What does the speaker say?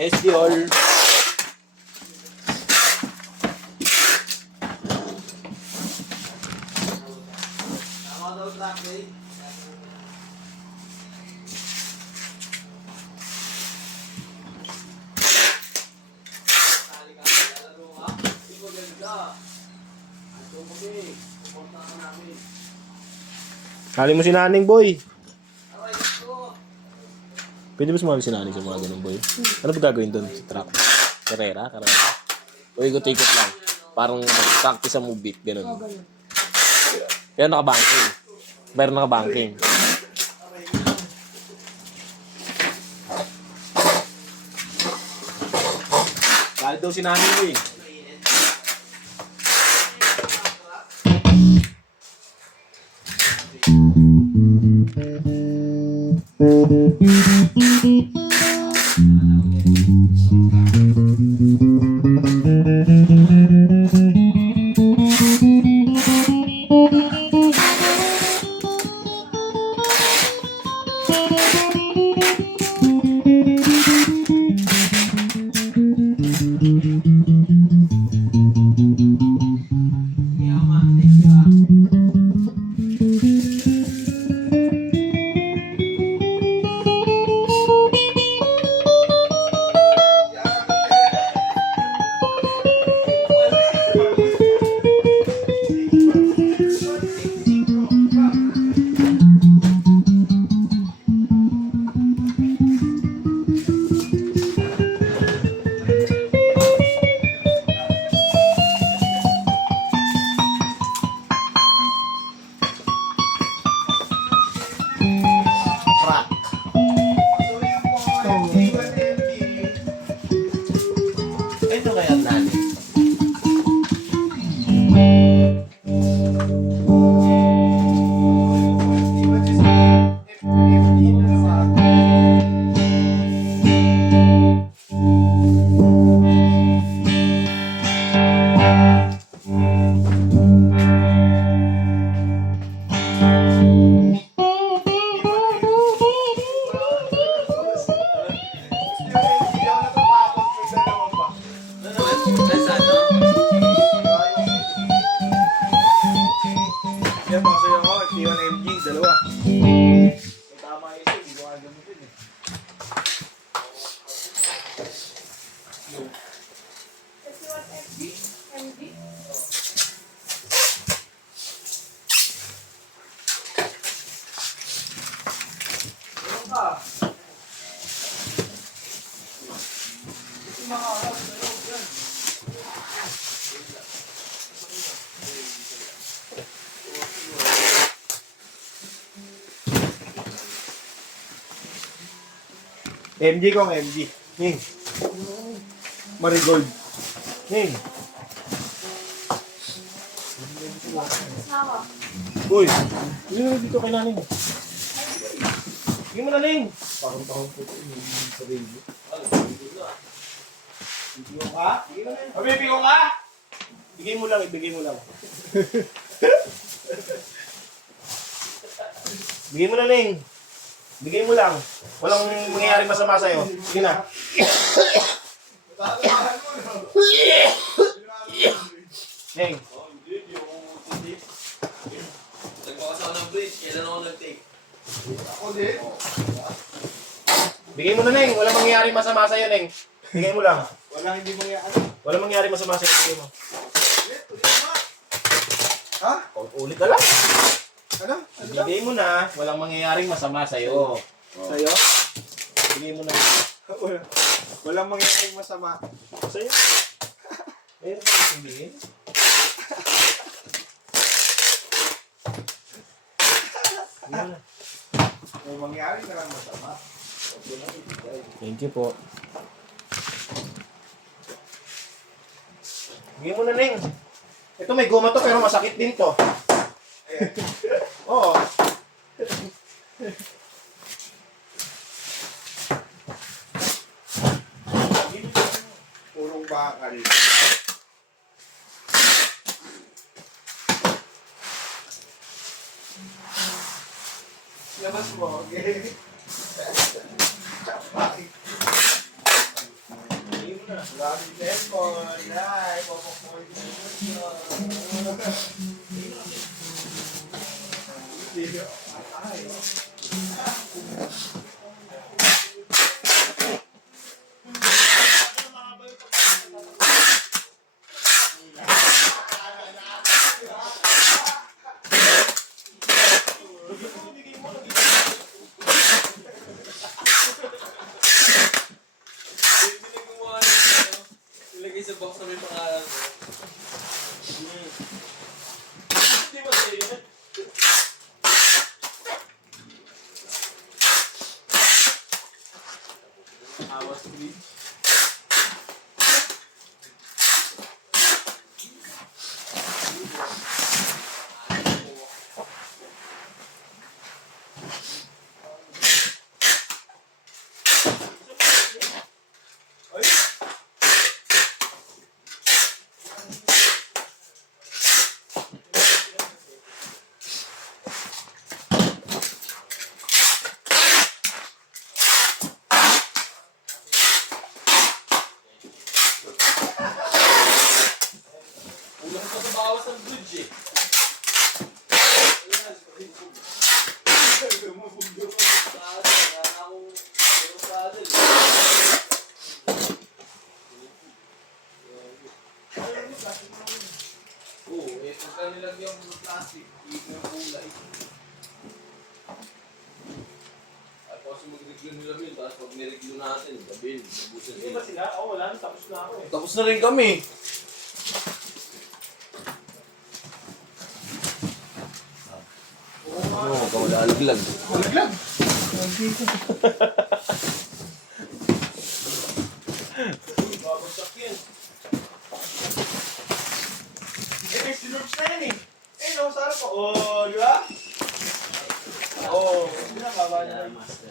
SD all. Kali mo si Naning, boy. Pwede ba sumali si Naning sa mga ganun, boy? Ano ba gagawin doon sa track? Karera? O ikot-ikot lang. Parang practice sa move beat, ganun. Pero naka-banking. Pero naka-banking. Kali daw si Naning, boy. Ito kaya Naning. Yan, masaya ko. T1 MG, dalawa. May tama ito, hindi ko gagamitin eh. Meron ka. Ito makaharap, dalawa yan. MG kong MG. Ning. Marigold. Ning. Uy. Hindi na dito kay Naning. Hindi mo Naning. Parang taon po ito yung sarili. Bibigyan ka? Mabibigyan ka? Bigay mo lang, ibigay mo lang. Bigay mo Naning. Bigay mo lang. Walang mangyayari masama sa'yo. Sige na. Neng. Nagpapasa ako ng bridge, kailan ako nag-take? Ako din. Bigay mo na, Neng. Walang mangyayari masama sa'yo, Neng. Bigay mo lang. Walang hindi mangyayari. Walang mangyayari masama sa'yo. Bigay mo. Ha? Ulit na lang. Ano? Bigay mo na. Walang mangyayaring masama sa'yo. Sa'yo? Bigay mo na. Walang mangyayari masama. Sa'yo. Meron ka nang sabihin? Bigay mo na. May mangyayari ka lang masama. Thank you po. Bigay mo na, Neng. Ito may goma to pero masakit din to. Oo. Purong bakal. Labas mo, okay? Lagi cellphone. Ay, popokoy. Hindi na gumawa ng ano. Ilagay sa box na may pangalan mo. Hindi ba sa'yo yun? Awas bridge. Ay! Ulang pa sa bawas ng bridge eh. Saddle, wala na akong saddle. Oo, eh pagka nilagyan mo ng plastic, hindi yung kulay. Ay, kasi mag-review nila yun, tapos pag nireview natin, gabi, nabusan Hindi ba sila. sila? Oo, wala na. Tapos na ako eh. Tapos na rin kami. Oo, kawala alaglag. Malaglag. Babagsak yan. Eh, may sinurbs na yan eh. Eh, no, sarap po. Oh, di ba? Oh, hindi na, baba niya.